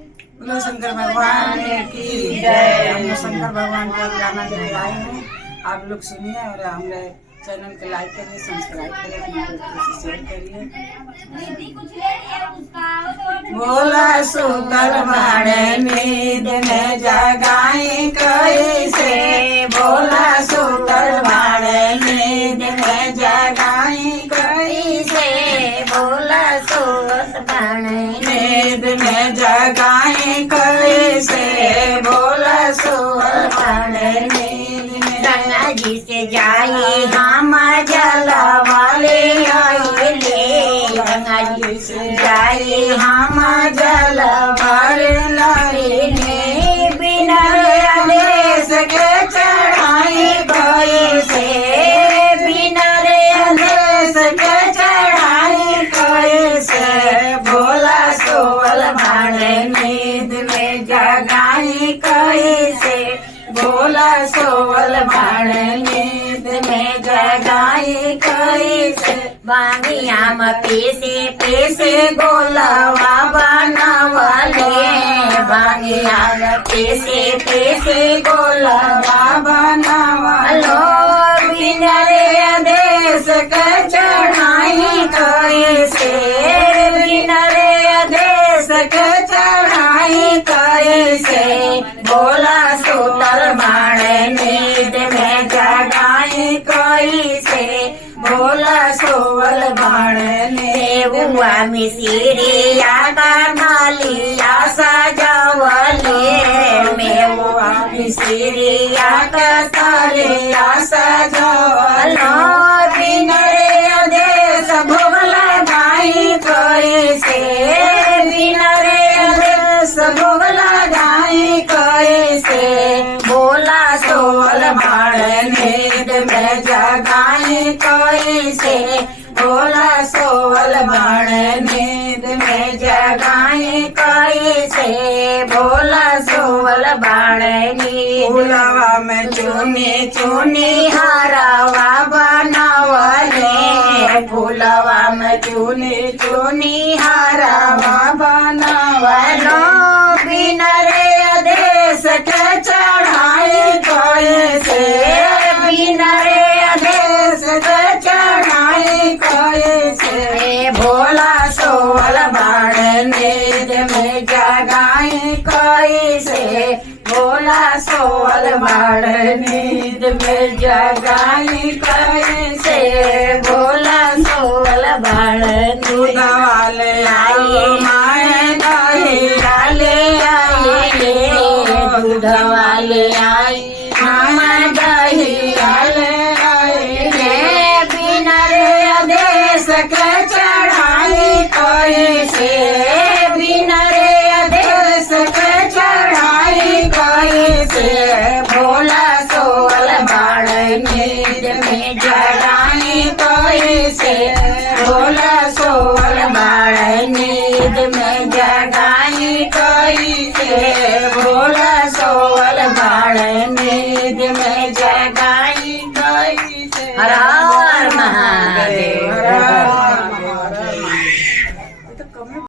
बोलो शंकर भगवान की जय। हम लोग शंकर भगवान का गाना लेके आए हैं, आप लोग सुनिए और हमारे चैनल को लाइक करिए, सब्सक्राइब करिए, अपने दोस्तों से शेयर करिए। बोला सुतल बाड़े नींद में जगाई कैसे, बोला सुतल बाड़े नींद में जगाई कैसे, बोला सुतल बाड़े नींद में जगाई कैसे, बोला सुतल बाड़े नींद में। गंगा जी से जाई हम जलवाले आइले, गंगा जी से जाई हम जलवाले लाइले, बिना आदेश के चढ़ाई कैसे, बिना आदेश के चढ़ाई कैसे, भोला सोवल बाड़े नींद में जगाई कैसे, भोला सोवल बाड़े नींद में जगाई कैसे। बानिया में पीसे पीसे गोलवा बनावले, बानिया में पीसे पीसे गोलवा बनावलो, बिना आदेश के चढ़ाई कैसे, बिना आदेश के चढ़ाई कैसे, भोला सुतल बाड़े नींद में जगाई कैसे, भोला सोवल बाड़े नेबुआ मिसिरिया का नालिया सजावले, मेबुआ मिसिरिया का तालिया सजावलो, बिना आदेश भोग लगाई कैसे, बिना आदेश भोग लगाई कैसे, भोला सोवल बाड़े नींद में जगाई कैसे, भोला सोवल बाड़े नींद में जगाई कैसे, भोला सोवल बाड़े नींद। फूलवा में चुनी चुनी हारवा बनावले, फूलवा में चुनी चुनी हारवा बनावलो, बिना आदेश के चढ़ाई कैसे, बिना आदेश के चढ़ाई कैसे, भोला सोवल बाड़े नींद में जगाई कैसे, भोला सोवल बाड़े नींद में जगाई कैसे, भोला सोवल बाड़े नींद वाले आइए माए डाले आइए, दूध वाले आई हम दही डाले आइए, बिना आदेश के चढ़ाई कैसे, बिना आदेश के चढ़ाई कैसे, भोला सोवल बाड़े नींद में